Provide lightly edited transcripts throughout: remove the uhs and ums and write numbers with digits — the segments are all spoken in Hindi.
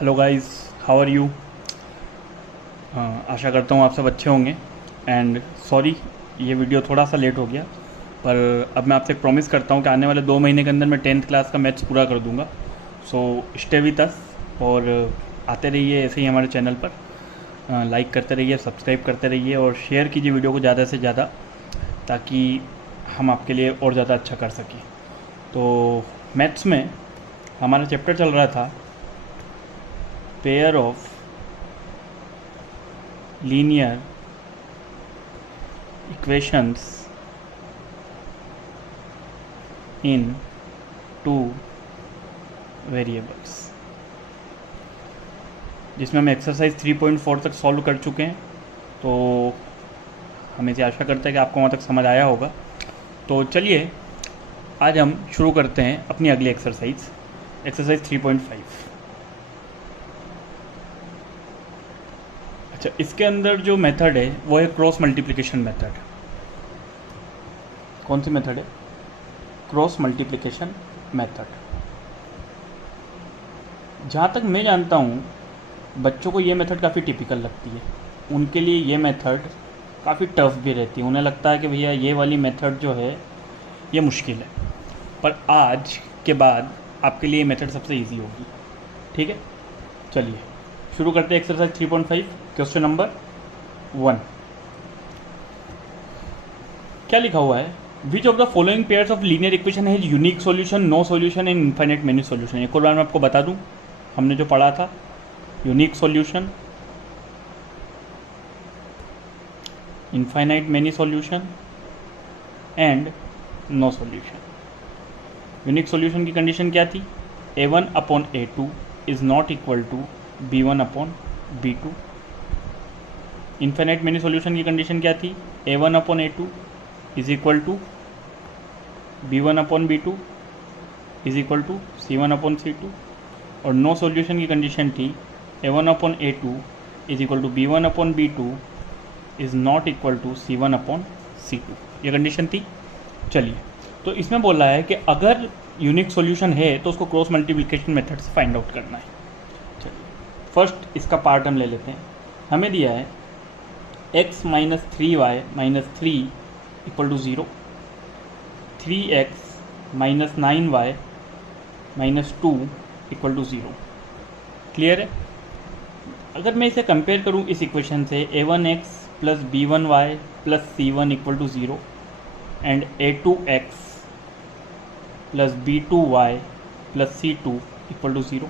Hello guys, how are you. आशा करता हूँ आप सब अच्छे होंगे। एंड सॉरी, ये वीडियो थोड़ा सा लेट हो गया, पर अब मैं आपसे एक प्रॉमिस करता हूँ कि आने वाले 2 महीने के अंदर मैं 10th क्लास का मैथ्स पूरा कर दूँगा। सो स्टे विथ अस और आते रहिए ऐसे ही हमारे चैनल पर। लाइक करते रहिए, सब्सक्राइब करते रहिए और शेयर कीजिए वीडियो को ज़्यादा से ज़्यादा, ताकि हम आपके लिए और ज़्यादा अच्छा कर सकें। तो मैथ्स में हमारा चैप्टर चल रहा था pair of linear equations in two variables, जिसमें हम एक्सरसाइज 3.4 तक सॉल्व कर चुके हैं। तो हमें से आशा करते हैं कि आपको वहाँ तक समझ आया होगा। तो चलिए आज हम शुरू करते हैं अपनी अगली एक्सरसाइज 3.5। अच्छा, इसके अंदर जो मेथड है वो है क्रॉस मल्टीप्लिकेशन मेथड। कौन सी मेथड है? Cross multiplication method. जहाँ तक मैं जानता हूँ बच्चों को ये मेथड काफ़ी टिपिकल लगती है, उनके लिए ये मेथड काफ़ी टफ भी रहती है। उन्हें लगता है कि भैया ये वाली मेथड जो है ये मुश्किल है, पर आज के बाद आपके लिए ये मेथड सबसे ईजी होगी। ठीक है, चलिए शुरू करते हैं एक्सरसाइज 3.5। क्वेश्चन नंबर 1 क्या लिखा हुआ है? Which of the following pairs of linear equation has unique solution, no solution and infinite many solution. एक और बार मैं आपको बता दूं, हमने जो पढ़ा था unique solution, infinite many solution and no solution. Unique solution की कंडीशन क्या थी? a1/a2 is not equal to b1/b2। Infinite many solution की कंडीशन क्या थी? a1/a2 is equal to b1/b2 is equal to c1/c2। और नो सॉल्यूशन की कंडीशन थी a1/a2 is equal to b1/b2 is not equal to c1/c2। ये कंडीशन थी। चलिए, तो इसमें बोला है कि अगर यूनिक सॉल्यूशन है तो उसको क्रॉस मल्टीप्लिकेशन मेथड से फाइंड आउट करना है। चलिए फर्स्ट इसका पार्ट हम ले लेते हैं। हमें दिया है x minus 3y minus 3 equal to 0, 3x minus 9y minus 2 equal to 0। Clear है? अगर मैं इसे कंपेयर करूं इस इक्वेशन से, a1x plus b1y plus c1 equal to 0 and a2x plus b2y plus c2 equal to 0।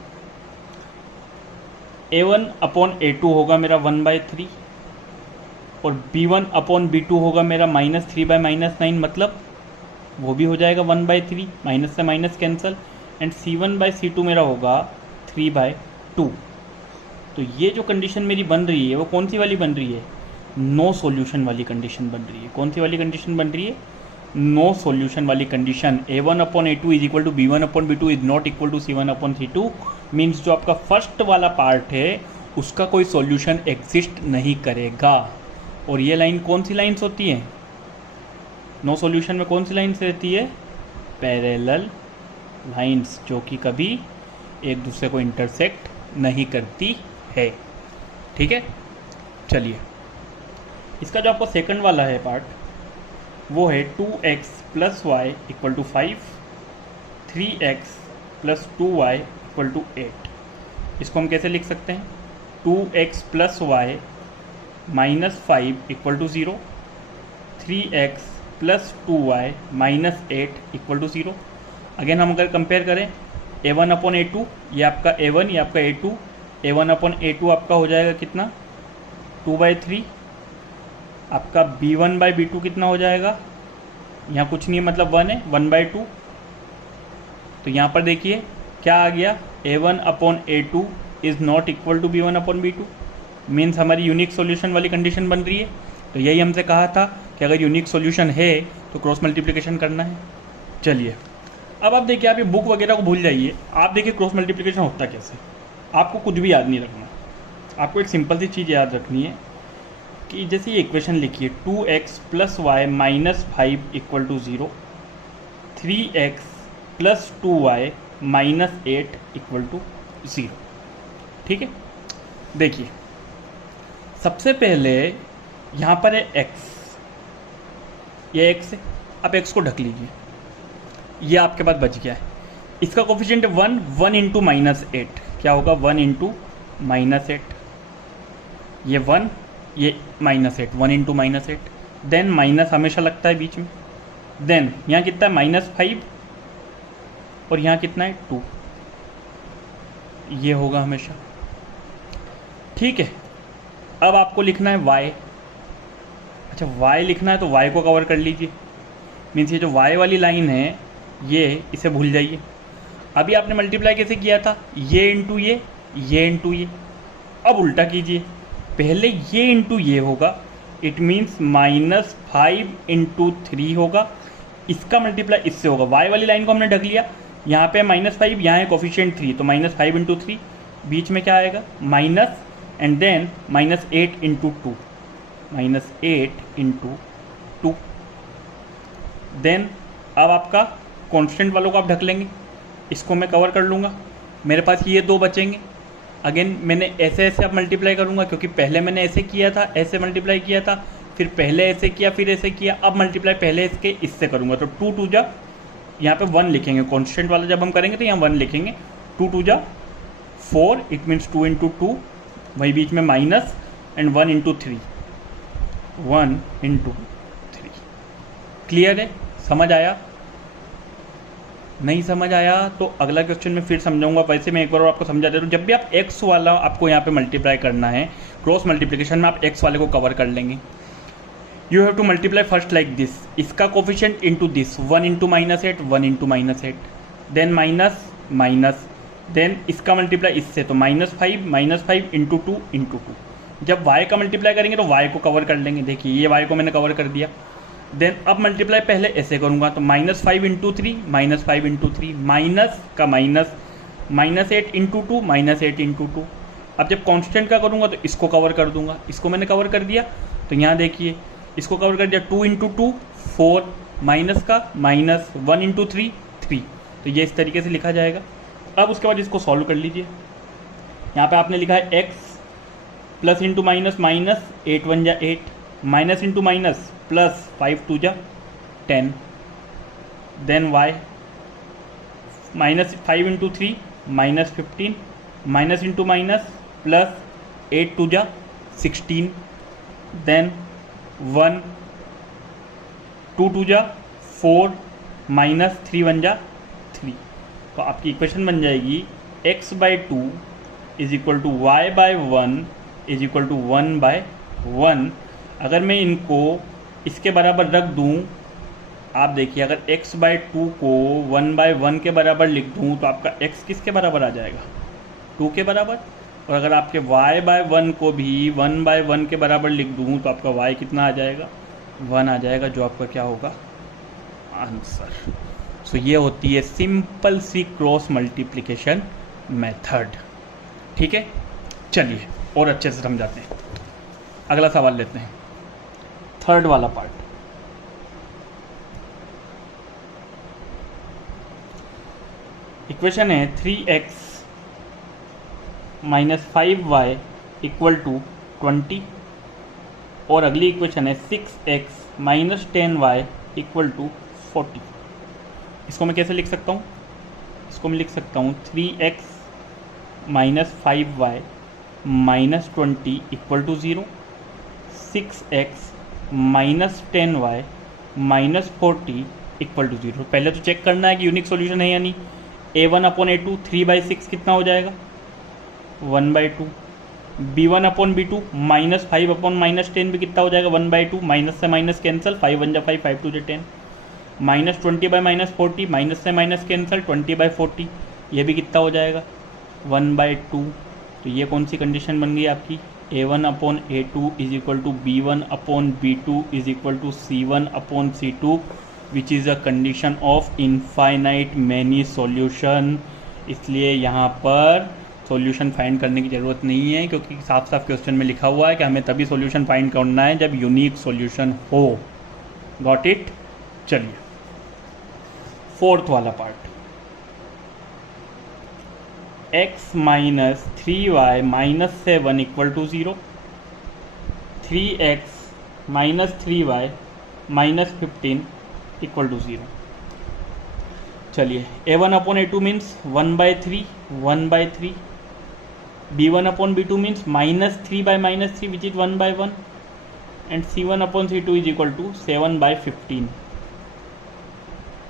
a1/a2 होगा मेरा 1/3 और b1/b2 होगा मेरा -3/-9, मतलब वो भी हो जाएगा 1/3, माइनस से माइनस कैंसल, एंड c1/c2 मेरा होगा 3/2। तो ये जो कंडीशन मेरी बन रही है वो कौन सी वाली बन रही है? नो सॉल्यूशन वाली कंडीशन बन रही है। कौन सी वाली कंडीशन बन रही है? नो सॉल्यूशन वाली condition. a1/a2 is equal to b1/b2 is not equal to c1/c2 means जो आपका फर्स्ट वाला पार्ट है उसका कोई सॉल्यूशन एग्जिस्ट नहीं करेगा। और ये लाइन कौन सी लाइन्स होती है नो सॉल्यूशन में? कौन सी लाइन्स रहती है? पैरेलल लाइन्स, जो कि कभी एक दूसरे को इंटरसेक्ट नहीं करती है। ठीक है, चलिए इसका जो आपको सेकंड वाला है पार्ट वो है 2x plus y equal to 5, 3x plus 2y equal to 8। इसको हम कैसे लिख सकते हैं? 2x plus y minus 5 equal to 0, 3x plus 2y minus 8 equal to 0। Again हम अगर कंपेयर करें a1/a2, ये आपका a1, ये आपका a2, a1/a2 आपका हो जाएगा कितना? 2/3। आपका b1/b2 कितना हो जाएगा? यहाँ कुछ नहीं है, मतलब 1 है, 1/2। तो यहाँ पर देखिए क्या आ गया? a1/a2 is not equal to b1/b2 means हमारी यूनिक सॉल्यूशन वाली कंडीशन बन रही है। तो यही हमसे कहा था कि अगर यूनिक सॉल्यूशन है तो क्रॉस मल्टीप्लिकेशन करना है। चलिए अब आप देखिए, आप ये बुक वगैरह को भूल जाइए, आप देखिए क्रॉस मल्टीप्लिकेशन होता कैसे। आपको कुछ भी याद नहीं रखना, आपको एक सिंपल सी चीज़ याद रखनी है कि जैसे ये इक्वेशन लिखिए 2x plus y minus 5 equal to 0, 3x plus 2y minus 8 equal to 0। ठीक है, देखिए सबसे पहले यहाँ पर है x, ये x है, अब x को ढक लीजिए, ये आपके पास बच गया है। इसका कोफिशिएंट है 1, 1 इंटू -8, क्या होगा 1 इंटू -8, ये 1 ये -8, 1 इंटू -8, देन माइनस हमेशा लगता है बीच में, देन यहाँ कितना है -5 और यहाँ कितना है 2, ये होगा हमेशा। ठीक है, अब आपको लिखना है y, अच्छा y लिखना है तो y को कवर कर लीजिए, मीन्स ये जो y वाली लाइन है ये, इसे भूल जाइए। अभी आपने मल्टीप्लाई कैसे किया था, ये इंटू ये इंटू ये, अब उल्टा कीजिए, पहले ये इंटू ये होगा, इट मीन्स -5 इंटू 3 होगा, इसका मल्टीप्लाई इससे होगा। y वाली लाइन को हमने ढक लिया, यहाँ पे -5, यहाँ है कोफिशिएंट 3, तो -5 इंटू 3, बीच में क्या आएगा minus, and then -8 into 2, -8 into 2, then अब आपका कांस्टेंट वालों को आप ढक लेंगे, इसको मैं कवर कर लूँगा, मेरे पास ये 2 बचेंगे। अगेन मैंने ऐसे ऐसे अब मल्टीप्लाई करूँगा, क्योंकि पहले मैंने ऐसे किया था, ऐसे मल्टीप्लाई किया था, फिर पहले ऐसे किया, फिर ऐसे किया, अब मल्टीप्लाई पहले इसके इससे करूँगा, तो 2 2 जा, यहाँ पे 1 लिखेंगे, कांस्टेंट वाला जब हम करेंगे तो यहाँ 1 लिखेंगे, 2 2 जा 4, इट मीन्स 2 इंटू 2, वही बीच में minus, and 1 into 3, 1 into 3। Clear है, समझ आया? नहीं समझ आया तो अगला क्वेश्चन में फिर समझाऊंगा। वैसे मैं एक बार और आपको समझा देता हूँ, जब भी आप x वाला आपको यहाँ पे मल्टीप्लाई करना है, क्रॉस मल्टीप्लिकेशन में आप x वाले को कवर कर लेंगे। You have to multiply first like this, इसका coefficient into this, 1 into -8, 1 into -8, then minus minus, then इसका मल्टीप्लाई इससे, तो -5 इंटू 2 इंटू 2। जब y का मल्टीप्लाई करेंगे तो y को कवर कर लेंगे, देखिए ये y को मैंने कवर कर दिया। देन अब मल्टीप्लाई पहले ऐसे करूँगा, तो -5 इंटू 3, -5 इंटू 3, माइनस का माइनस, -8 इंटू 2, -8 इंटू 2। अब जब कांस्टेंट का करूँगा तो इसको कवर कर दूंगा, इसको मैंने कवर कर दिया, तो यहाँ देखिए इसको कवर कर दिया, 2 इंटू 2 4, माइनस का माइनस, 1 इंटू 3 3, तो ये इस तरीके से लिखा जाएगा। अब उसके बाद इसको सॉल्व कर लीजिए, यहाँ पे आपने लिखा है x plus into minus minus, 8 1 जा 8, माइनस इंटू माइनस प्लस 5 2 जा 10, then y -5 into 3 -15, minus into minus plus 8 2 जा 16, देन 1 2 2 जा 4, माइनस 3 1 जा 3। तो आपकी इक्वेशन बन जाएगी x/2 is equal to y/1 is equal to 1/1। अगर मैं इनको इसके बराबर रख दूं, आप देखिए अगर x/2 को 1/1 के बराबर लिख दूं तो आपका x किसके बराबर आ जाएगा, 2 के बराबर। और अगर आपके y/1 को भी 1/1 के बराबर लिख दूं तो आपका y कितना आ जाएगा, 1 आ जाएगा, जो आपका क्या होगा आंसर। सो ये होती है सिंपल सी क्रॉस मल्टीप्लिकेशन मेथड। ठीक है, चलिए और अच्छे से समझाते हैं। अगला सवाल लेते हैं, थर्ड वाला पार्ट। इक्वेशन है 3x minus 5y equal to 20, और अगली इक्वेशन है 6x minus 10y equal to 40। इसको मैं कैसे लिख सकता हूँ, इसको मैं लिख सकता हूँ 3x minus 5y minus 20 equal to 0, 6x minus 10y minus 40 equal to 0। पहले तो चेक करना है कि यूनिक सॉल्यूशन है या नहीं। a1/a2 3/6 कितना हो जाएगा, 1/2। b1/b2 -5/-10 भी कितना हो जाएगा, 1/2। माइनस से माइनस कैंसिल, 5 1 जा 5, 5 2 जा 10। -20/-40, माइनस से माइनस कैंसिल, 20/40, ये भी कितना हो जाएगा, 1/2। तो ये कौन सी कंडीशन बन गई आपकी, a1/a2 is equal to b1/b2 is equal to c1/c2, which is a condition of infinite many solution. इसलिए यहाँ पर सॉल्यूशन फाइंड करने की ज़रूरत नहीं है, क्योंकि साफ साफ क्वेश्चन में लिखा हुआ है कि हमें तभी सॉल्यूशन फाइंड करना है जब यूनिक सॉल्यूशन हो। Got it. चलिए फोर्थ वाला part. x minus 3y minus 7 equal to 0, 3x minus 3y minus 15 equal to 0। चलिए a1 upon a2 means 1/3 1/3, b1 upon b2 means -3 by -3 which is 1/1 and c1 upon c2 is equal to 7/15।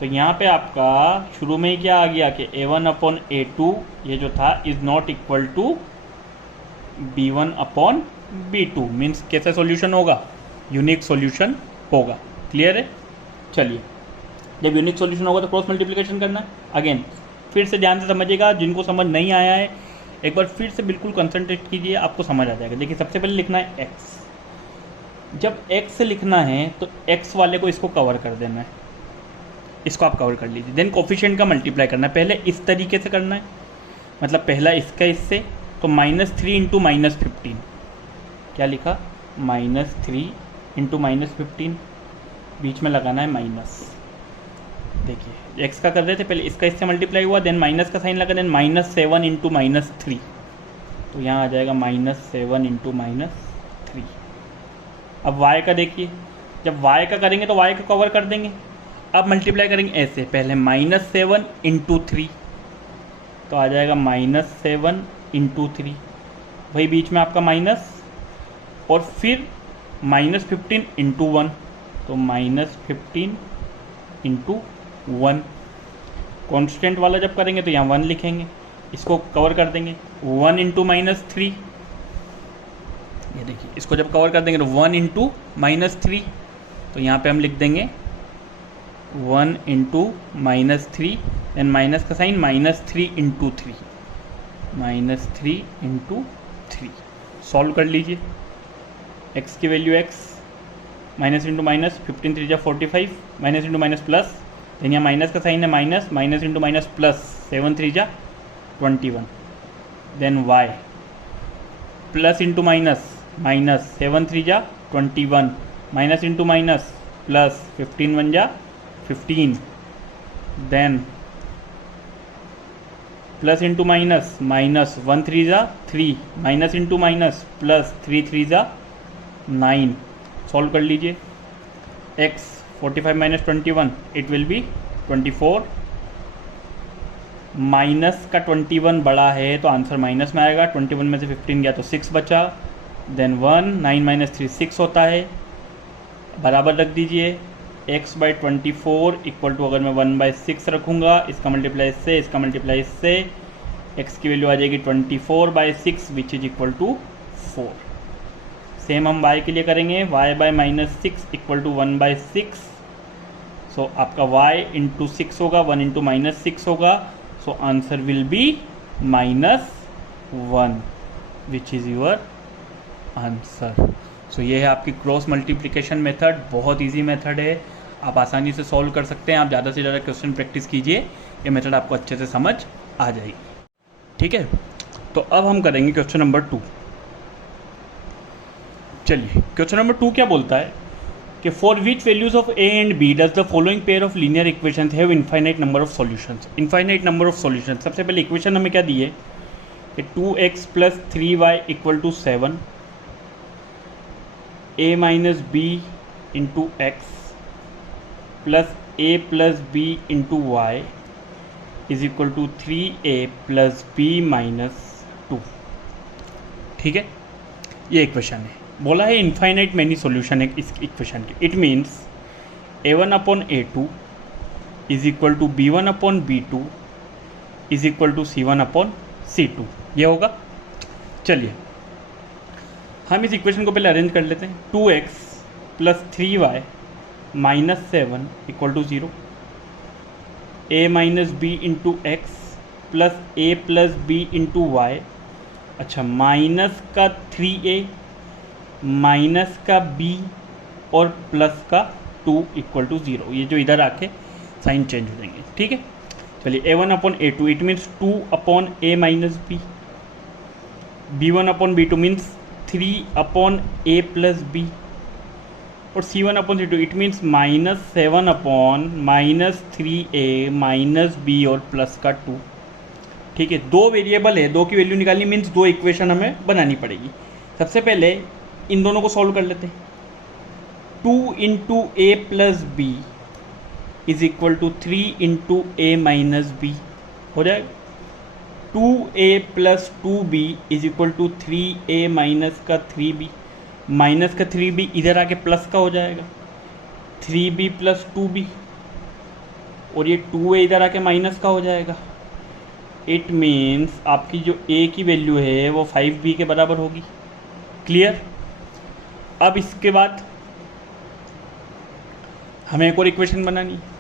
तो यहाँ पे आपका शुरू में ही क्या आ गया कि a1 अपॉन a2 ये जो था is not equal to b1 upon b2, means कैसा सॉल्यूशन होगा, यूनिक सॉल्यूशन होगा। क्लियर है। चलिए जब यूनिक सॉल्यूशन होगा तो क्रॉस मल्टीप्लिकेशन करना है। अगेन फिर से ध्यान से समझिएगा, जिनको समझ नहीं आया है एक बार फिर से बिल्कुल कंसंट्रेट कीजिए, आपको समझ आ जाएगा। देखिए सबसे पहले लिखना है x, जब x लिखना है तो x वाले को इसको कवर कर देना है, इसको आप कवर कर लीजिए। देन कोफिशिएंट का मल्टीप्लाई करना है, पहले इस तरीके से करना है, मतलब पहला इसका इससे, तो -3 इंटू -15, क्या लिखा -3 इंटू -15, बीच में लगाना है माइनस। देखिए x का कर रहे थे, पहले इसका इससे मल्टीप्लाई हुआ, देन माइनस का साइन लगा, देन -7 इंटू -3, तो यहाँ आ जाएगा -7 इंटू -3। अब y का देखिए, जब y का करेंगे तो y का कवर कर देंगे। अब मल्टीप्लाई करेंगे ऐसे, पहले -7 इंटू 3, तो आ जाएगा -7 इंटू 3, वही बीच में आपका माइनस, और फिर -15 इंटू 1, तो -15 इंटू 1। कॉन्स्टेंट वाला जब करेंगे तो यहाँ 1 लिखेंगे, इसको कवर कर देंगे, 1 इंटू -3, ये देखिए इसको जब कवर कर देंगे तो 1 इंटू -3, तो यहाँ पे हम लिख देंगे 1 इंटू -3, देन माइनस का साइन -3 इंटू 3, -3 इंटू 3। सॉल्व कर लीजिए, x की value x, minus into minus, 15 3 45, minus into minus plus, then यहाँ माइनस का साइन है minus, minus into minus plus, 7 3 21, then y plus into minus, minus 7 3 21, minus into minus plus, 15 1 15, then plus into minus, minus 1 3 3, minus into minus plus, 3 3 9। Solve कर लीजिए, x 45 minus 21 it will B 24, minus का 21 बड़ा है तो आंसर माइनस में आएगा, 21 में से 15 गया तो 6 बचा, देन 1, 9 माइनस 3 6 होता है, बराबर रख दीजिए, x/24 इक्वल टू, अगर मैं 1/6 रखूँगा, इसका मल्टीप्लाई इससे, इसका मल्टीप्लाई इससे, x की वैल्यू आ जाएगी 24/6 which is equal to 4। Same हम y के लिए करेंगे, y/-6 इक्वल टू 1/6, सो आपका y इंटू 6 होगा, 1 इंटू -6 होगा, so answer will be -1 which is your answer. So ये है आपकी क्रॉस मल्टीप्लिकेशन मेथड, बहुत इजी मेथड है, आप आसानी से सॉल्व कर सकते हैं। आप ज़्यादा से ज़्यादा क्वेश्चन प्रैक्टिस कीजिए, ये मेथड आपको अच्छे से समझ आ जाएगी। ठीक है, तो अब हम करेंगे क्वेश्चन नंबर 2। चलिए क्वेश्चन नंबर 2 क्या बोलता है कि for which values of a and b does the following pair of linear equations have infinite number of solutions. Infinite number of solutions, सबसे पहले इक्वेशन हमें क्या दी है कि 2x + 3y = 7, a - b into x plus a + b into y is equal to 3a + b - 2। ठीक है, ये इक्वेशन है, बोला है इनफाइनाइट मैनी सॉल्यूशन है इस इक्वेशन के। It means a1 upon a2 is equal to b1 upon b2 is equal to c1 upon c2, ये होगा। चलिए हम इस इक्वेशन को पहले अरेंज कर लेते हैं। 2x + 3y - 7 = 0, a - b into x plus a + b into y, अच्छा माइनस का 3a माइनस का b और प्लस का 2 = 0, ये जो इधर आके साइन चेंज हो जाएंगे। ठीक है, चलिए a1 upon a2 it means 2 upon a - b, b1 upon b2 means 3 upon a + b, और c1 upon c2 it means -7 upon -3a - b और प्लस का 2। ठीक है, 2 वेरिएबल है, 2 की वैल्यू निकालनी मीन्स 2 इक्वेशन हमें बनानी पड़ेगी। सबसे पहले इन दोनों को सॉल्व कर लेते हैं। 2 into a plus b is equal to 3 into a minus b हो जाएगा। 2a plus 2b is equal to 3a minus का 3b, माइनस का 3b इधर आके प्लस का हो जाएगा 3b प्लस 2b, और ये 2a इधर आके माइनस का हो जाएगा। इट मीन्स आपकी जो a की वैल्यू है वो 5b के बराबर होगी। क्लियर। अब इसके बाद हमें एक और इक्वेशन बनानी है।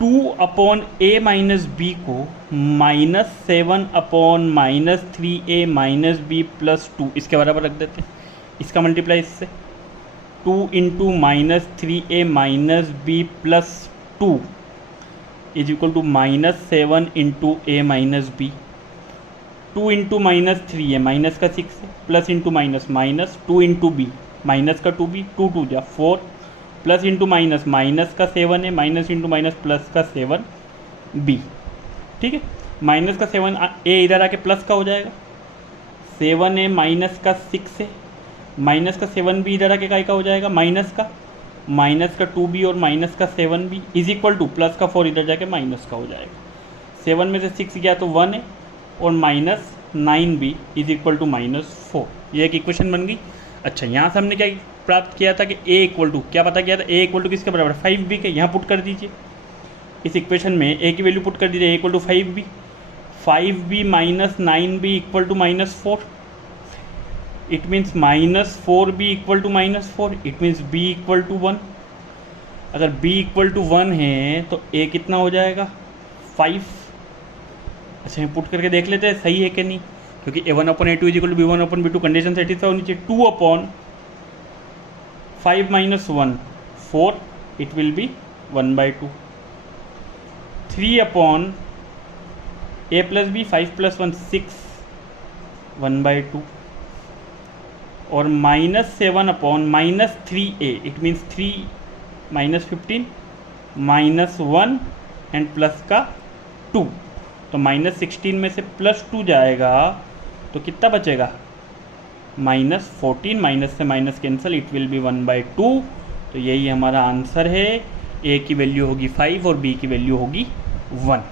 2 अपॉन ए माइनस बी को -7 upon -3a minus b plus 2 इसके बराबर रख देते हैं। इसका मल्टीप्लाई इससे 2 into -3a minus b plus 2 is equal to -7 into a minus b. 2 into -3a minus का 6 है, plus into minus minus 2 into b minus का 2b, 2 2 जा 4, प्लस इंटू माइनस माइनस का 7 है, माइनस इंटू माइनस प्लस का 7b। ठीक है, माइनस का 7 ए इधर आके प्लस का हो जाएगा, 7 है माइनस का 6 है, माइनस का 7b इधर आके काय का हो जाएगा माइनस का 2b और माइनस का 7b is equal two plus का 4 इधर जाके माइनस का हो जाएगा। 7 में से 6 गया तो 1 है, और minus 9b is equal to -4। ये एक इक्वेशन बन गई। अच्छा, यहाँ से हमने क्या प्राप्त किया था कि a इक्वल टू क्या पता किया था, a इक्वल टू किसके बराबर 5b के। यहाँ पुट कर दीजिए इस इक्वेशन में a की वैल्यू पुट कर दीजिए, a equal to 5b, 5b minus 9b equal to -4। It means -4b equal to -4, it means b equal to 1। अगर b इक्वल टू 1 है तो a कितना हो जाएगा 5। अच्छा, पुट करके देख लेते हैं सही है कि नहीं, क्योंकि a1 upon a2 is equal to b1 upon b2 condition satisfy होनी चाहिए। 2 upon 5 minus 1 4, it will be 1/2। 3 upon a plus b 5 plus 1 6, 1/2, और -7 upon -3a, it means 3 minus 15 -1 and plus का 2, तो -16 में से +2 जाएगा तो कितना बचेगा -14, माइनस से minus cancel, it will B 1/2। तो यही हमारा आंसर है। a की वैल्यू होगी 5 और b की वैल्यू होगी 1।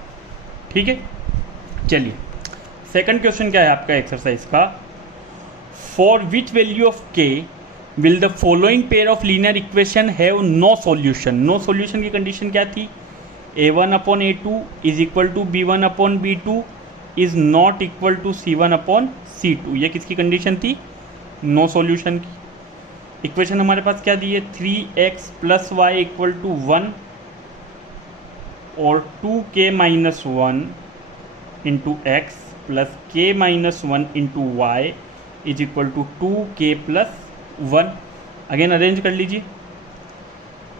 ठीक है, चलिए सेकंड क्वेश्चन क्या है आपका एक्सरसाइज का। For which value of k will the following pair of linear equation have no solution. No solution की कंडीशन क्या थी, a1 upon a2 is equal to b1 upon b2 is not equal to c1 upon c2। ये किसकी कंडीशन थी, नो सॉल्यूशन की। इक्वेशन हमारे पास क्या दी है, 3x plus y equal to 1 और 2k minus 1 into x plus k minus 1 into y is equal to 2k plus 1। Again arrange कर लीजिए,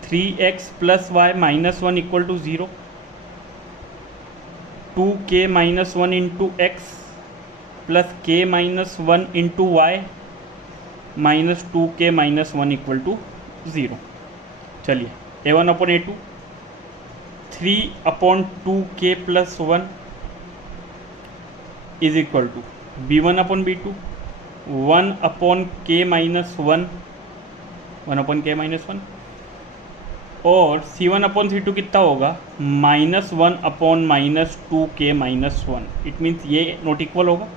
3x plus y minus 1 equal to 0, 2k minus 1 into x plus k minus 1 into y minus 2k minus 1 equal to 0। चलिए a1 upon a2 3 upon 2k plus 1 is equal to b1 upon b2 1 upon k minus 1, 1 upon k minus 1, और c1 अपॉन c2 कितना होगा -1 upon -2k minus 1। It means ये नॉट इक्वल होगा।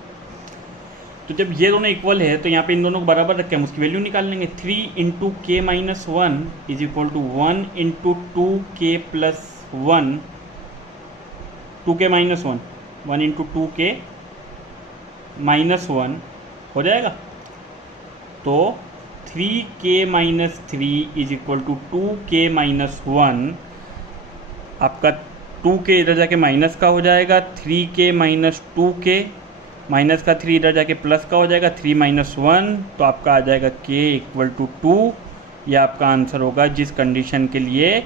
तो जब ये दोनों इक्वल है तो यहाँ पे इन दोनों को बराबर रख के हम उसकी वैल्यू निकाल लेंगे। 3 into k minus 1 is equal to 1 into 2k plus 1, 2k minus 1, 1 into 2k minus 1 हो जाएगा। तो 3k minus 3 is equal to 2k minus 1, आपका 2k इधर जाके माइनस का हो जाएगा, 3k माइनस 2k, माइनस का 3 इधर जाके प्लस का हो जाएगा, 3 माइनस 1, तो आपका आ जाएगा k इक्वल टू 2। यह आपका आंसर होगा जिस कंडीशन के लिए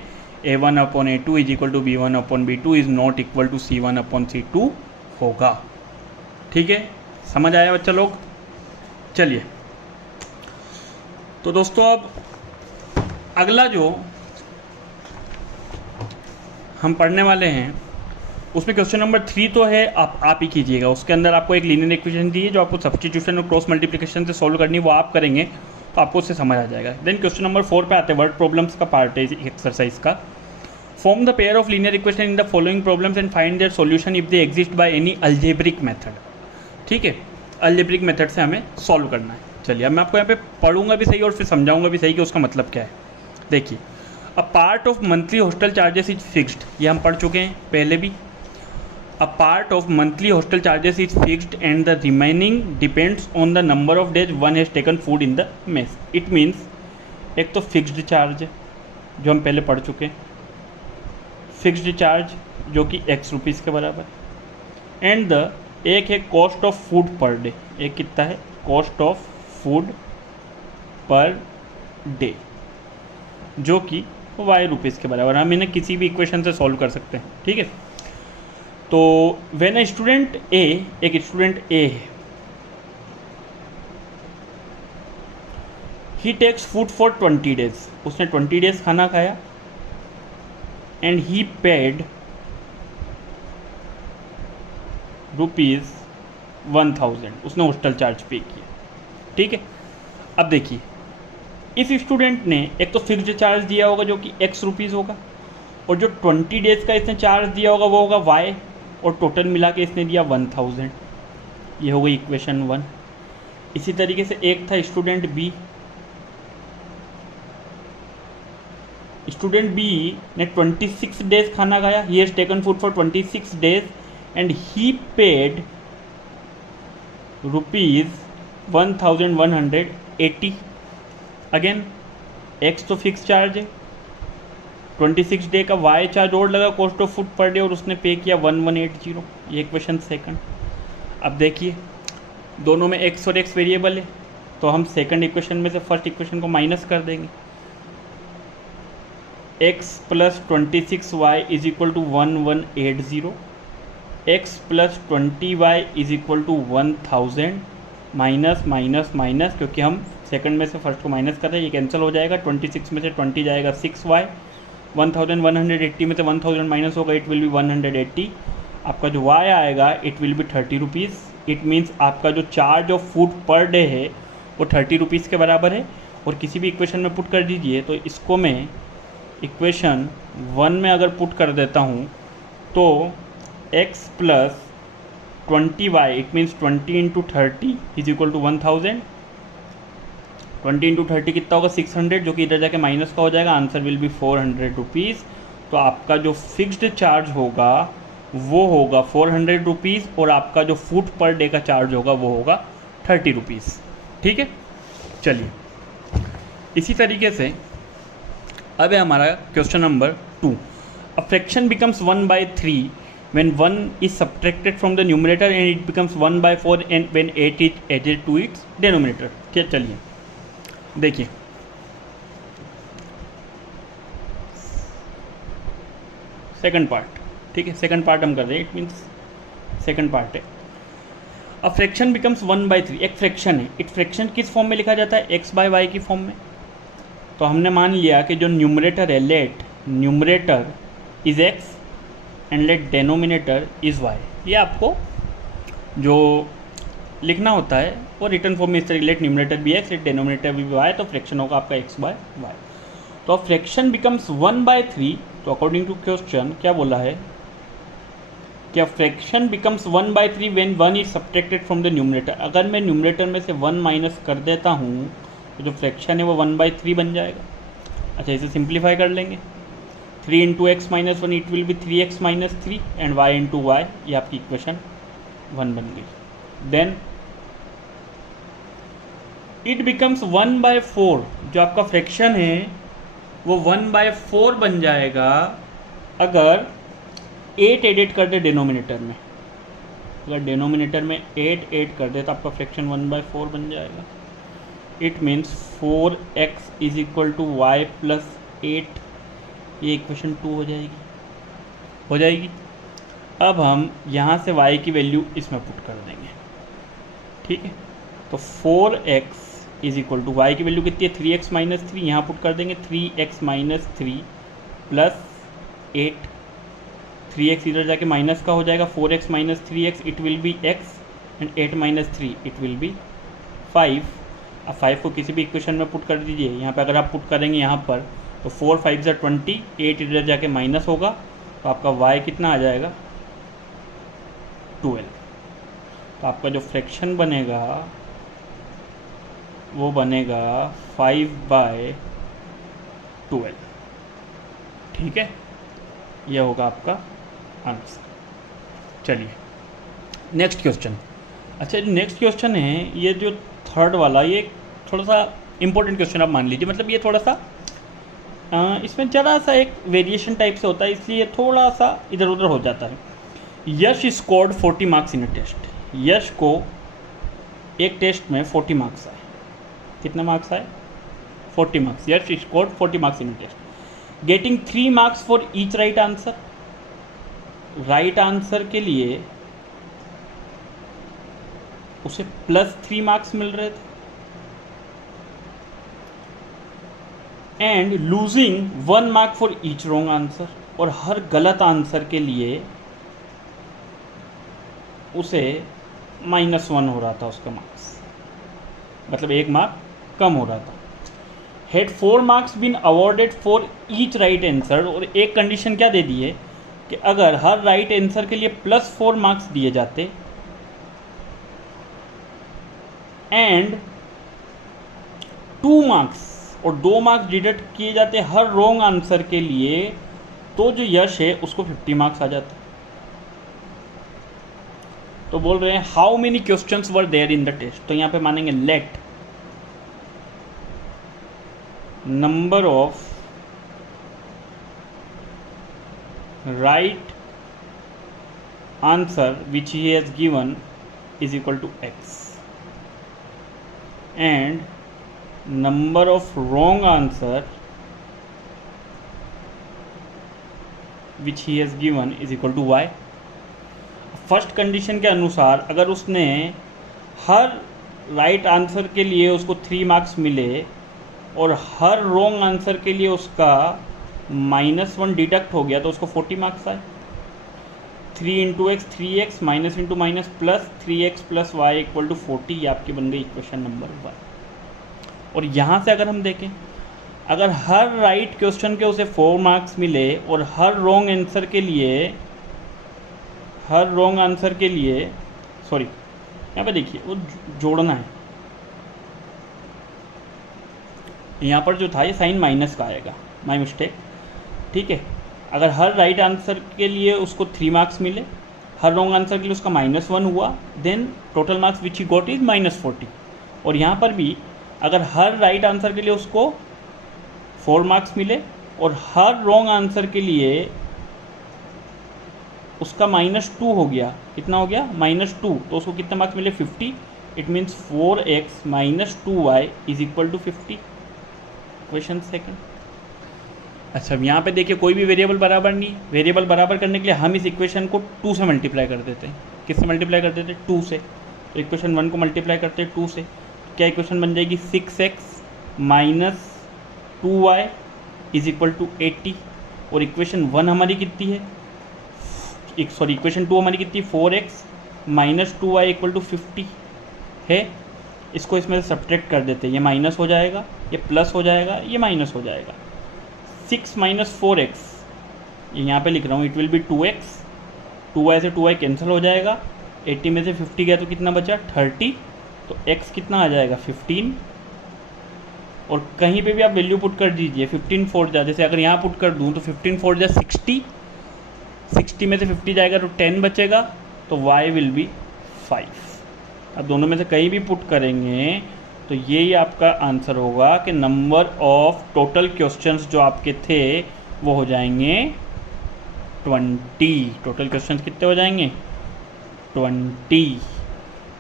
a1 upon a2 is equal to b1 upon b2 is not equal to c1 upon c2 होगा। ठीक है, समझ आया बच्चा लोग। चलिए तो दोस्तों अब अगला जो हम पढ़ने वाले हैं उसमें क्वेश्चन नंबर 3 तो है, आप ही कीजिएगा। उसके अंदर आपको एक लीनियर इक्वेशन दी है जो आपको सब्स्टिट्यूशन और क्रॉस मल्टीप्लिकेशन से सॉल्व करनी है, वो आप करेंगे तो आपको उससे समझ आ जाएगा। देन क्वेश्चन नंबर 4 पे आते हैं, वर्ड प्रॉब्लम्स का पार्ट है एक्सरसाइज का। Form the pair of linear equation in the following problems and find their solution if they exist by any algebraic method. ठीक है, अलजेब्रिक मेथड से हमें सॉल्व करना है। चलिए अब मैं आपको यहाँ पे पढ़ूंगा भी सही और फिर समझाऊंगा भी सही कि उसका मतलब क्या है। देखिए, a part of monthly hostel charges is fixed, ये हम पढ़ चुके हैं पहले भी। A part of monthly hostel charges is fixed and the remaining depends on the number of days one has taken food in the mess. It means एक तो फिक्स्ड चार्ज है जो हम पहले पढ़ चुके हैं, फिक्स्ड चार्ज जो कि x रुपीज़ के बराबर, एंड द एक है cost of food per day. एक कितना है, cost of food per day जो कि y रुपीज़ के बराबर। हम इन्हें किसी भी इक्वेशन से सॉल्व कर सकते हैं। ठीक है, तो व्हेन अ स्टूडेंट ए, एक स्टूडेंट ए है, ही टेक्स फूड फॉर 20 डेज, उसने 20 डेज खाना खाया, एंड ही पेड ₹1000, उसने हॉस्टल चार्ज पे किया। ठीक है, अब देखिए इस स्टूडेंट ने एक तो फिक्स्ड चार्ज दिया होगा जो कि x रुपीज़ होगा, और जो 20 डेज का इसने चार्ज दिया होगा वो होगा y, और टोटल मिला के इसने दिया 1000। ये हो गई इक्वेशन 1। इसी तरीके से एक था स्टूडेंट बी, स्टूडेंट बी ने 26 डेज खाना खाया, he has taken food for 26 days and he paid ₹1180। Again x तो फिक्स चार्ज है, 26 डे का वाई चार्ज और लगा cost of food per day, और उसने पे किया 1180। ये इक्वेशन सेकंड। अब देखिए दोनों में एक्स और एक्स वेरिएबल है, तो हम सेकंड इक्वेशन में से फर्स्ट इक्वेशन को माइनस कर देंगे। x plus 26y is equal to 1180, x plus 20y is equal to 1000, minus minus minus, क्योंकि हम सेकंड में से फर्स्ट को माइनस कर रहे हैं, ये कैंसिल हो जाएगा। 26 में से 20 जाएगा 6y, 1180 में से 1000 माइनस होगा, इट विल बी 180। आपका जो y आएगा it will B 30 rupees. It means आपका जो charge of food per day है वो 30 रुपीज़ के बराबर है। और किसी भी इक्वेशन में पुट कर दीजिए, तो इसको मैं इक्वेशन 1 में अगर पुट कर देता हूँ तो x plus 20y, it means 20 into 30 is equal to 1000। 20 into 30 कितना होगा, 600, जो कि इधर जाके माइनस का हो जाएगा। Answer will B 400 rupees. तो आपका जो फिक्स्ड चार्ज होगा वो होगा 400 रुपीज़, और आपका जो फूड पर डे का चार्ज होगा वो होगा 30 रुपीज़। ठीक है, चलिए इसी तरीके से अब है हमारा question number 2। A fraction becomes 1/3 when 1 is subtracted from the numerator and it becomes 1/4 and when 8 is added to its denominator। क्या, चलिए देखिए सेकंड पार्ट। ठीक है, सेकंड पार्ट हम कर रहे हैं, इट मीन्स सेकंड पार्ट है। अ फ्रैक्शन बिकम्स 1/3, एक फ्रैक्शन है। एक फ्रैक्शन किस फॉर्म में लिखा जाता है, x/y की फॉर्म में। तो हमने मान लिया कि जो न्यूमरेटर है, let numerator is x and let denominator is y। ये आपको जो लिखना होता है वो रिटर्न फॉर्म में इस तरह, लेट न्यूमरेटर भी x, लेट डेनोमिनेटर भी y, तो फ्रैक्शन होगा आपका x/y। तो अब फ्रैक्शन बिकम्स 1/3, तो अकॉर्डिंग टू क्वेश्चन क्या बोला है, क्या fraction becomes 1/3 when 1 is subtracted from the numerator. अगर मैं न्यूमरेटर में से 1 माइनस कर देता हूँ तो जो फ्रैक्शन है वो 1/3 बन जाएगा। अच्छा, इसे सिंप्लीफाई कर लेंगे, 3 into x minus 1 it will be 3x minus 3 and y into y, ये आपकी इक्वेशन 1 बन गई। देन इट बिकम्स 1/4, जो आपका फ्रैक्शन है वो 1/4 बन जाएगा अगर 8 एडिट कर दे डिनोमिनेटर में। अगर डिनोमिनेटर में 8 ऐड कर दे तो आपका फ्रैक्शन 1/4 बन जाएगा। It means 4x is equal to y plus 8, ये इक्वेशन 2 हो जाएगी। अब हम यहाँ से y की वैल्यू इसमें पुट कर देंगे। ठीक है, तो 4x is equal to y की वैल्यू कितनी है, 3x माइनस 3, यहाँ पुट कर देंगे 3x माइनस 3 प्लस 8। 3x इधर जाके माइनस का हो जाएगा, 4x minus 3x it will B x and 8 minus 3 it will B 5। अब 5 को किसी भी इक्वेशन में पुट कर दीजिए। यहाँ पे अगर आप पुट करेंगे यहाँ पर तो 4 5 से 20, 8 इधर जाके माइनस होगा तो आपका y कितना आ जाएगा 12। तो आपका जो फ्रैक्शन बनेगा वो बनेगा 5/12। ठीक है, यह होगा आपका आंसर। चलिए नेक्स्ट क्वेश्चन। अच्छा जो नेक्स्ट क्वेश्चन है, ये जो थर्ड वाला, ये थोड़ा सा इम्पोर्टेंट क्वेश्चन आप मान लीजिए। मतलब ये थोड़ा सा इसमें ज़रा सा एक वेरिएशन टाइप से होता है, इसलिए थोड़ा सा इधर उधर हो जाता है। Yash scored 40 marks in a test. Yash को एक टेस्ट में 40 मार्क्स आए। कितने मार्क्स आए? 40 marks. Yash scored 40 marks in a test, getting 3 marks for each right answer. Right answer के लिए उसे +3 मार्क्स मिल रहे थे and losing 1 mark for each wrong answer. और हर गलत आंसर के लिए उसे -1 हो रहा था उसका मार्क्स, मतलब 1 मार्क कम हो रहा था। Had 4 marks been awarded for each right answer. और एक कंडीशन क्या दे दी है कि अगर हर राइट आंसर के लिए +4 मार्क्स दिए जाते एंड 2 मार्क्स और 2 मार्क्स डिडक्ट किए जाते हर रॉन्ग आंसर के लिए, तो जो यश है उसको 50 मार्क्स आ जाते। तो बोल रहे हैं how many questions were there in the test. तो यहाँ पे मानेंगे let number of right answer which he has given is equal to x and number of wrong answer which he has given is equal to y। First condition के अनुसार अगर उसने हर राइट आंसर के लिए उसको 3 मार्क्स मिले और हर रॉन्ग आंसर के लिए उसका -1 डिडक्ट हो गया तो उसको 40 मार्क्स आए। 3 × x 3x minus into minus plus 3x + y = 40। ये आपकी बन गई इक्वेशन नंबर 1। और यहाँ से अगर हम देखें, अगर हर राइट क्वेश्चन के उसे 4 मार्क्स मिले और हर रॉन्ग आंसर के लिए सॉरी यहाँ पे देखिए वो जोड़ना है। यहाँ पर जो था ये साइन माइनस का आएगा, माय मिस्टेक। ठीक है, अगर हर राइट आंसर के लिए उसको 3 मार्क्स मिले, हर रॉन्ग आंसर के लिए उसका -1 हुआ, then total marks which he got is -40। और यहाँ पर भी अगर हर राइट आंसर के लिए उसको 4 मार्क्स मिले और हर रॉन्ग आंसर के लिए उसका -2 हो गया, कितना हो गया -2, तो उसको कितने मार्क्स मिले 50। It means 4x - 2y = 50। Question second. अच्छा अब यहाँ पे देखिए कोई भी वेरिएबल बराबर नहीं। वेरिएबल बराबर करने के लिए हम इस इक्वेशन को 2 से मल्टीप्लाई कर देते हैं। किससे मल्टीप्लाई कर देते हैं? 2 से। तो इक्वेशन 1 को मल्टीप्लाई करते हैं 2 से, क्या इक्वेशन बन जाएगी 6x - 2y = 80। और इक्वेशन 1 हमारी कितनी है, इक्वेशन 2 हमारी कितनी, 4x - 2y = 50 है। इसको इसमें से सब्ट्रैक्ट कर देते हैं, ये माइनस हो जाएगा, ये प्लस हो जाएगा, ये माइनस हो जाएगा। 6 - 4x ये यहाँ पे लिख रहा हूँ, it will B 2x। 2y से 2y कैंसिल हो जाएगा, 80 में से 50 गया तो कितना बचा 30। तो x कितना आ जाएगा 15। और कहीं पे भी आप वैल्यू पुट कर दीजिए, 15 4 जा, जैसे अगर यहाँ पुट कर दूँ तो 15 4 जा 60, 60 में से 50 जाएगा तो 10 बचेगा, तो y विल बी 5। अब दोनों में से कहीं भी पुट करेंगे तो यही आपका आंसर होगा कि नंबर ऑफ टोटल क्वेश्चंस जो आपके थे वो हो जाएंगे 20। टोटल क्वेश्चंस कितने हो जाएंगे 20।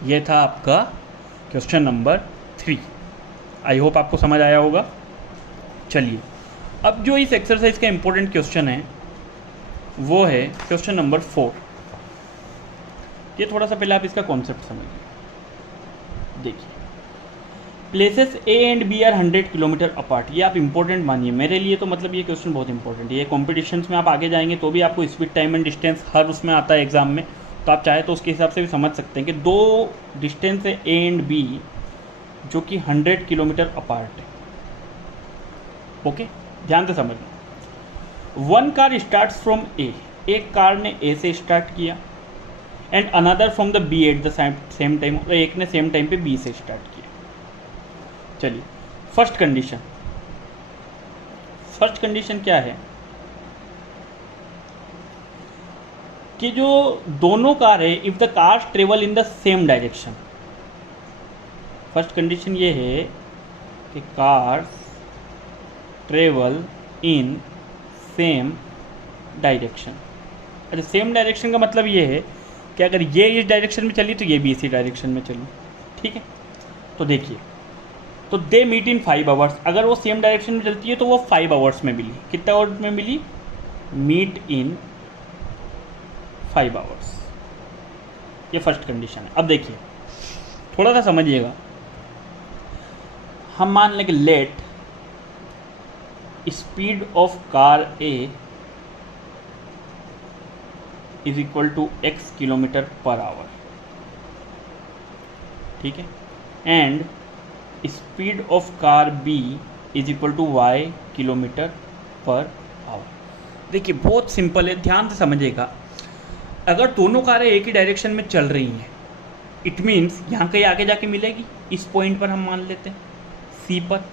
ये था आपका क्वेश्चन नंबर 3। आई होप आपको समझ आया होगा। चलिए अब जो इस एक्सरसाइज का इम्पोर्टेंट क्वेश्चन है वो है क्वेश्चन नंबर 4। ये थोड़ा सा पहले आप इसका कॉन्सेप्ट समझिए। देखिए places A and B are 100 kilometre apart. ये आप इंपॉर्टेंट मानिए, मेरे लिए तो मतलब ये क्वेश्चन बहुत इंपॉर्टेंट है। ये कॉम्पिटिशन्स में आप आगे जाएंगे तो भी आपको स्पीड, टाइम एंड डिस्टेंस हर उसमें आता है एग्जाम में, तो आप चाहे तो उसके हिसाब से भी समझ सकते हैं कि दो डिस्टेंस है ए एंड बी जो कि 100 किलोमीटर अपार्ट है। ओके, ध्यान से समझना। One car start from A, एक कार ने ए से स्टार्ट किया, and another from the B at the same time, और एक ने सेम टाइम पे बी से स्टार्ट किया। चलिए, फर्स्ट कंडीशन क्या है कि जो दोनों कार है, if the cars travel in the same direction. First condition ये है कि cars travel in same direction. अच्छा, सेम डायरेक्शन का मतलब ये है कि अगर ये इस डायरेक्शन में चली तो ये भी इसी डायरेक्शन में चली। ठीक है, तो देखिए, तो दे मीट इन 5 आवर्स। अगर वो सेम डायरेक्शन में चलती है तो वो 5 आवर्स में मिली। कितने आवर्स में मिली? Meet in 5 hours. ये फर्स्ट कंडीशन है। अब देखिए, थोड़ा सा समझिएगा। हम मान लें कि let speed of car A is equal to x kilometre per hour. ठीक है, and speed of car B is equal to y kilometre per hour. देखिए, बहुत सिंपल है, ध्यान से समझिएगा। अगर दोनों कारें एक ही डायरेक्शन में चल रही हैं, इट मीन्स यहाँ कहीं आगे जाके मिलेगी। इस पॉइंट पर हम मान लेते हैं सी पर,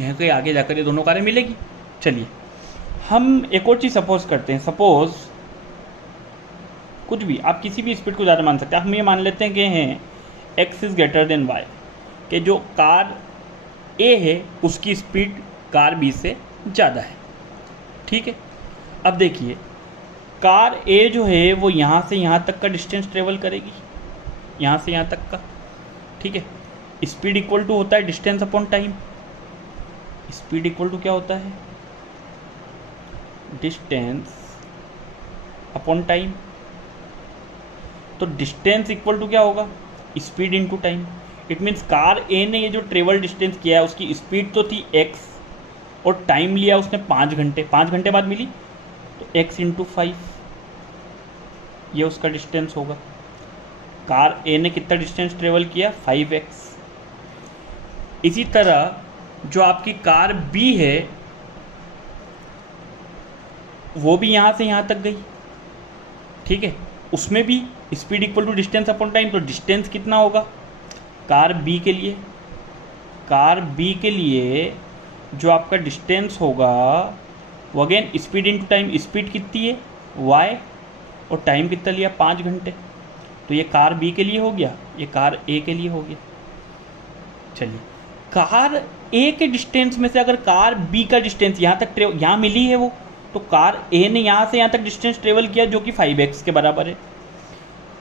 यहाँ कहीं आगे जाकर ये दोनों कारें मिलेगी। चलिए, हम एक और चीज़ सपोज करते हैं। सपोज कुछ भी, आप किसी भी स्पीड को ज़्यादा मान सकते हैं। हम ये मान लेते हैं कि हैं x is greater than y, कि जो कार A है उसकी स्पीड कार B से ज़्यादा है। ठीक है, अब देखिए, कार A जो है वो यहाँ से यहाँ तक का डिस्टेंस ट्रेवल करेगी, यहाँ से यहाँ तक का। ठीक है, स्पीड इक्वल टू होता है distance upon time. Speed equal to क्या होता है? Distance upon time. तो डिस्टेंस इक्वल टू क्या होगा? Speed into time. It means car A ने ये जो ट्रेवल डिस्टेंस किया है उसकी स्पीड तो थी x और टाइम लिया उसने 5 घंटे, 5 घंटे बाद मिली, तो x इंटू 5 ये उसका डिस्टेंस होगा। कार ए ने कितना डिस्टेंस ट्रेवल किया? 5x। इसी तरह जो आपकी कार बी है वो भी यहाँ से यहाँ तक गई। ठीक है, उसमें भी speed equal to distance upon time. तो डिस्टेंस कितना होगा कार बी के लिए? कार बी के लिए जो आपका डिस्टेंस होगा वो again speed into time. Speed कितनी है? y, और टाइम कितना लिया? 5 घंटे। तो ये कार बी के लिए हो गया, ये कार ए के लिए हो गया। चलिए, कार ए के डिस्टेंस में से अगर कार बी का डिस्टेंस यहाँ तक यहाँ मिली है वो, तो कार ए ने यहाँ से यहाँ तक डिस्टेंस ट्रेवल किया जो कि 5x के बराबर है।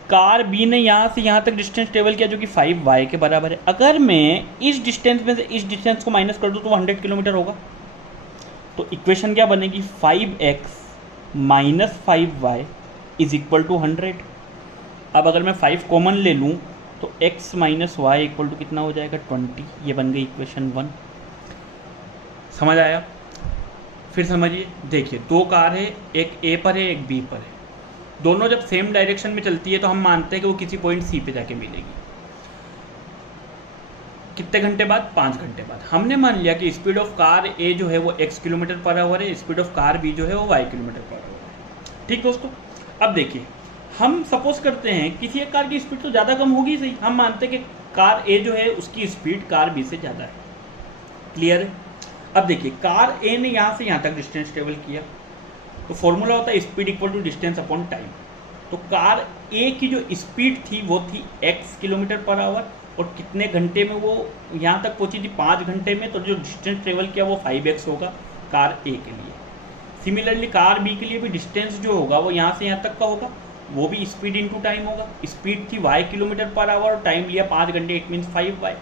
कार बी ने यहाँ से यहाँ तक डिस्टेंस ट्रेवल किया जो कि 5y के बराबर है। अगर मैं इस डिस्टेंस में से इस डिस्टेंस को माइनस कर दूँ तो 100 किलोमीटर होगा। तो इक्वेशन क्या बनेगी? 5x minus 5y is equal to 100। अब अगर मैं 5 कॉमन ले लूँ तो x minus y equal to कितना हो जाएगा? 20। ये बन गई इक्वेशन 1। समझ आया? फिर समझिए, देखिए, दो कार है, एक ए पर है एक बी पर है। दोनों जब सेम डायरेक्शन में चलती है तो हम मानते हैं कि वो किसी पॉइंट सी पे जाके मिलेगी। कितने घंटे बाद? 5 घंटे बाद। हमने मान लिया कि स्पीड ऑफ कार ए जो है वो x किलोमीटर पर आवर है, स्पीड ऑफ कार बी जो है वो y किलोमीटर पर आवर है। ठीक दोस्तों, अब देखिए, हम सपोज करते हैं किसी एक कार की स्पीड तो ज़्यादा कम होगी सही। हम मानते हैं कि कार ए जो है उसकी स्पीड कार बी से ज़्यादा है। क्लियर है? अब देखिए, कार ए ने यहाँ से यहाँ तक डिस्टेंस ट्रेवल किया, तो फॉर्मूला होता है speed equal to distance upon time. तो कार ए की जो स्पीड थी वो थी x किलोमीटर पर आवर, और कितने घंटे में वो यहाँ तक पहुँची थी? 5 घंटे में। तो जो डिस्टेंस ट्रेवल किया वो 5x होगा कार ए के लिए। सिमिलरली कार बी के लिए भी डिस्टेंस जो होगा वो यहाँ से यहाँ तक का होगा, वो भी स्पीड इनटू टाइम होगा। स्पीड थी y किलोमीटर पर आवर और टाइम लिया 5 घंटे, इट मीन्स 5y।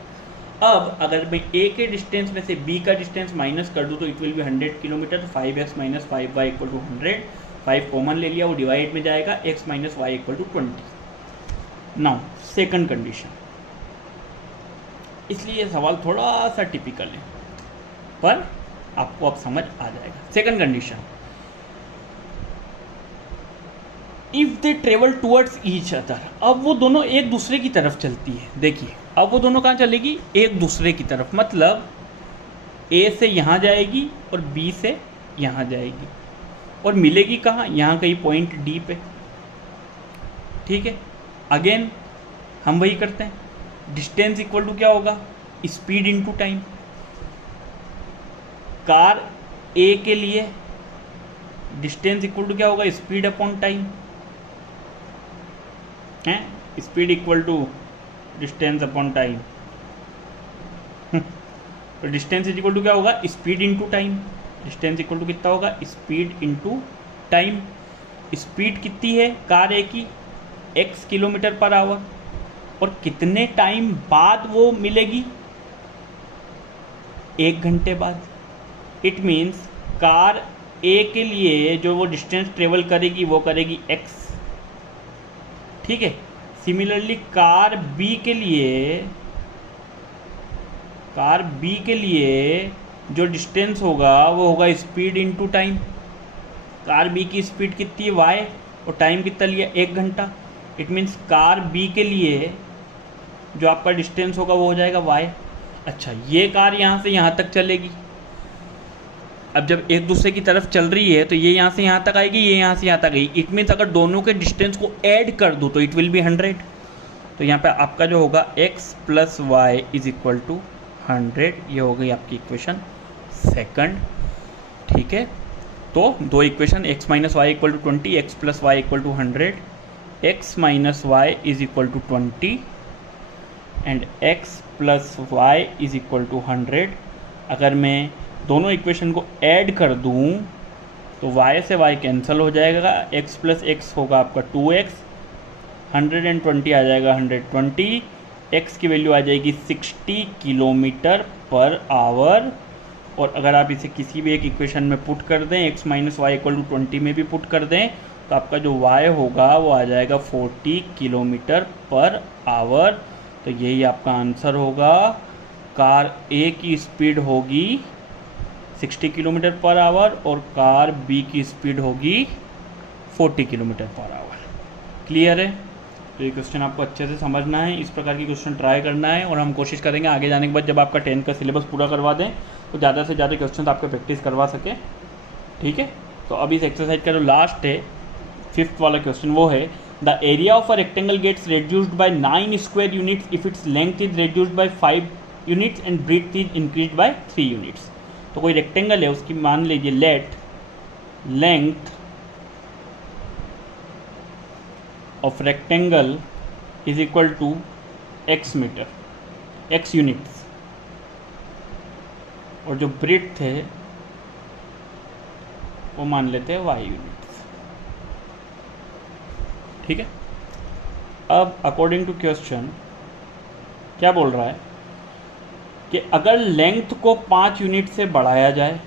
अब अगर मैं a के डिस्टेंस में से b का डिस्टेंस माइनस कर दूँ तो इट विल बी 100 किलोमीटर। तो 5x minus 5y equal to 100। 5 common ले लिया, वो डिवाइड में जाएगा, x minus y equal to 20। Now second condition, इसलिए ये सवाल थोड़ा सा टिपिकल है, पर आपको अब समझ आ जाएगा। Second condition, if they travel towards each other, अब वो दोनों एक दूसरे की तरफ चलती है। देखिए अब वो दोनों कहाँ चलेगी, एक दूसरे की तरफ, मतलब ए से यहाँ जाएगी और बी से यहाँ जाएगी, और मिलेगी कहाँ, यहाँ कहीं पॉइंट डी पे। ठीक है, अगेन हम वही करते हैं, डिस्टेंस इक्वल टू क्या होगा, speed into time. Car A के लिए डिस्टेंस इक्वल टू क्या होगा, स्पीड अपॉन टाइम है, speed equal to distance upon time. तो डिस्टेंस इज इक्वल टू क्या होगा, speed into time. Distance equal to कितना होगा, स्पीड इनटू टाइम। स्पीड कितनी है कार ए की, x किलोमीटर पर आवर, और कितने टाइम बाद वो मिलेगी, 1 घंटे बाद। इट मीन्स कार ए के लिए जो वो डिस्टेंस ट्रेवल करेगी वो करेगी x। ठीक है, सिमिलरली कार बी के लिए जो डिस्टेंस होगा वो होगा speed into time. Car B की स्पीड कितनी है y, और टाइम कितना लिया, 1 घंटा। इट मीन्स कार बी के लिए जो आपका डिस्टेंस होगा वो हो जाएगा y। अच्छा, ये कार यहाँ से यहाँ तक चलेगी। अब जब एक दूसरे की तरफ चल रही है तो ये यहाँ से यहाँ तक आएगी, ये यहाँ से यहाँ तक आएगी। इट मीन्स अगर दोनों के डिस्टेंस को ऐड कर दूँ तो इट विल बी 100। तो यहाँ पे आपका जो होगा x plus y is equal to 100, ये हो गई आपकी इक्वेशन सेकंड। ठीक है, तो दो equation, x minus y equal to 20, x plus y equal to 100, x minus y is equal to 20 and x plus y is equal to 100। अगर मैं दोनों इक्वेशन को ऐड कर दूं तो y से y कैंसिल हो जाएगा, x प्लस x होगा आपका 2x, 120 आ जाएगा 120, x की वैल्यू आ जाएगी 60 किलोमीटर पर आवर। और अगर आप इसे किसी भी एक इक्वेशन में पुट कर दें, x minus y equal to 20 में भी पुट कर दें, तो आपका जो y होगा वो आ जाएगा 40 किलोमीटर पर आवर। तो यही आपका आंसर होगा। कार A की स्पीड होगी 60 किलोमीटर पर आवर और कार B की स्पीड होगी 40 किलोमीटर पर आवर। क्लियर है? तो ये क्वेश्चन आपको अच्छे से समझना है, इस प्रकार की क्वेश्चन ट्राई करना है, और हम कोशिश करेंगे आगे जाने के बाद जब आपका 10 का सिलेबस पूरा करवा दें तो ज़्यादा से ज़्यादा क्वेश्चन आपको प्रैक्टिस करवा सके। ठीक है, तो अभी इस एक्सरसाइज का जो लास्ट है 5th वाला क्वेश्चन वो है, the area of a rectangle gets reduced by 9 square units if its length is reduced by 5 units and breadth is increase by 3 units. तो कोई रेक्टेंगल है, उसकी मान लीजिए let length of rectangle is equal to x metre, x units, और जो ब्रीथ है वो मान लेते हैं y यूनिट्स। ठीक है, अब अकॉर्डिंग टू क्वेश्चन क्या बोल रहा है कि अगर लेंथ को 5 यूनिट से बढ़ाया जाए,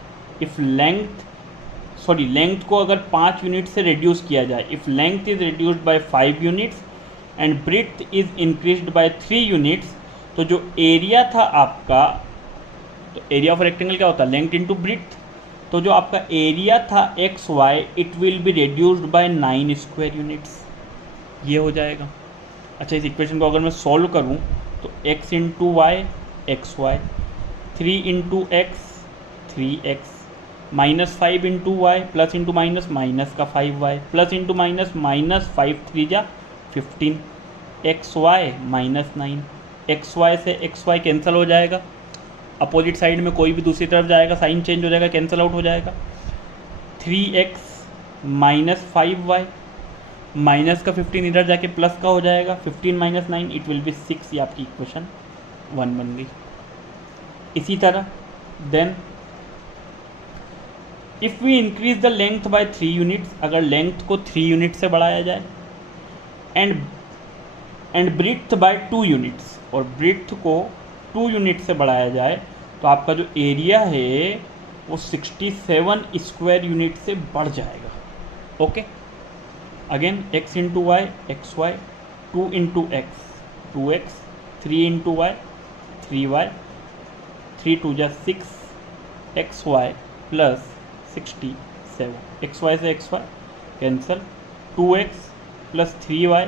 लेंथ को अगर 5 यूनिट से रिड्यूस किया जाए, if length is reduced by 5 units and breadth is increased by 3 units, तो जो एरिया था आपका, तो एरिया ऑफ रेक्टेंगल क्या होता है, लेंथ इनटू ब्रेड्थ, तो जो आपका एरिया था x why it will be reduced by 9 square units, ये हो जाएगा। अच्छा, इस इक्वेशन को अगर मैं सॉल्व करूं तो x into y x y, 3 into x 3x, -5 into y, plus into minus minus का 5y, plus into minus minus 5 3 जा 15, xy -9, xy से xy कैंसिल हो जाएगा, अपोजिट साइड में कोई भी दूसरी तरफ जाएगा साइन चेंज हो जाएगा, कैंसिल आउट हो जाएगा, 3x माइनस 5y, माइनस का 15 इधर जाके प्लस का हो जाएगा, 15 - 9 इट विल बी 6, ये आपकी इक्वेशन 1 बन गई। इसी तरह then if we increase the length by 3 units, अगर लेंथ को 3 यूनिट से बढ़ाया जाए, एंड ब्रीथ बाय 2 यूनिट्स, और ब्रीथ को 2 यूनिट से बढ़ाया जाए, तो आपका जो एरिया है वो 67 स्क्वायर यूनिट से बढ़ जाएगा। Okay, again x into y x y, 2 into x 2x, 3 into y 3y, 3 2 जा 6 xy प्लस 67, xy से xy cancel, 2x plus 3y,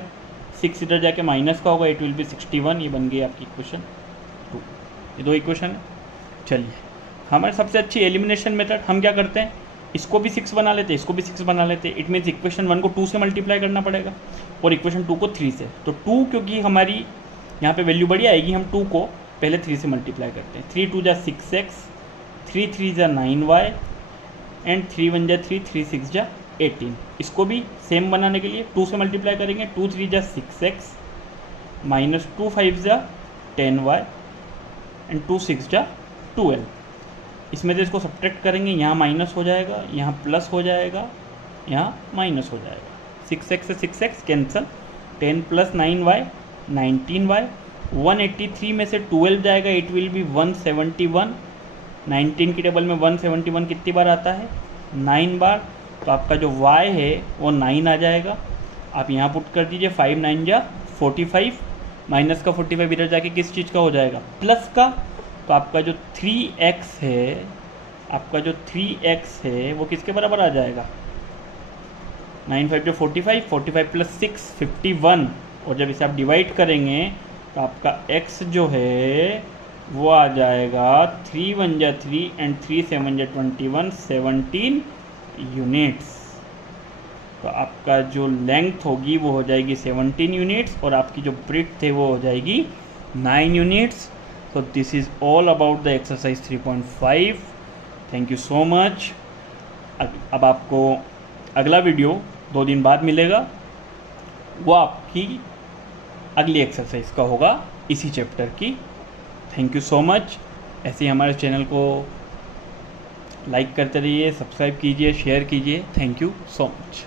6 इधर जाके माइनस का होगा, इट विल बी 61। ये बन गई आपकी इक्वेशन 2। ये दो इक्वेशन है। चलिए हमारे सबसे अच्छी एलिमिनेशन मेथड, हम क्या करते हैं, इसको भी 6 बना लेते हैं, इसको भी 6 बना लेते हैं। इट मीन्स इक्वेशन 1 को 2 से मल्टीप्लाई करना पड़ेगा और इक्वेशन 2 को 3 से। तो 2 क्योंकि हमारी यहाँ पे वैल्यू बड़ी आएगी, हम 2 को पहले 3 से मल्टीप्लाई करते हैं। 3 2 जा 6x, 3 3 जा 9y एंड 3 1 जा 3, 3 6 जा 18। इसको भी सेम बनाने के लिए 2 से मल्टीप्लाई करेंगे। 2 3 जा 6x माइनस 2 5 जा 10y एंड 2 6 जा 12। इसमें से इसको सब्ट्रैक्ट करेंगे, यहाँ माइनस हो जाएगा, यहाँ प्लस हो जाएगा, यहाँ माइनस हो जाएगा। 6x से 6x cancel, 10 plus 9y 19y, 183 में से 12 जाएगा, इट विल बी 171। 19 की टेबल में 171 कितनी बार आता है, 9 बार। तो आपका जो y है वो 9 आ जाएगा। आप यहाँ पुट कर दीजिए, 5 9 जा 45, माइनस का 45 इधर जाके किस चीज़ का हो जाएगा, प्लस का। तो आपका जो 3x है, आपका जो 3x है वो किसके बराबर आ जाएगा, 9 5 जो 45, 45 प्लस 6 51। और जब इसे आप डिवाइड करेंगे तो आपका x जो है वो आ जाएगा 3 1 जा 3 एंड 3 7 जा 21, 17 यूनिट्स। तो आपका जो लेंथ होगी वो हो जाएगी 17 यूनिट्स और आपकी जो ब्रेड्थ है वो हो जाएगी 9 units. So this is all about the exercise 3.5. Thank you so much. अब आपको अगला वीडियो 2 दिन बाद मिलेगा, वो आपकी अगली एक्सरसाइज का होगा इसी चैप्टर की। Thank you so much. ऐसे ही हमारे चैनल को लाइक करते रहिए, सब्सक्राइब कीजिए, शेयर कीजिए। Thank you so much.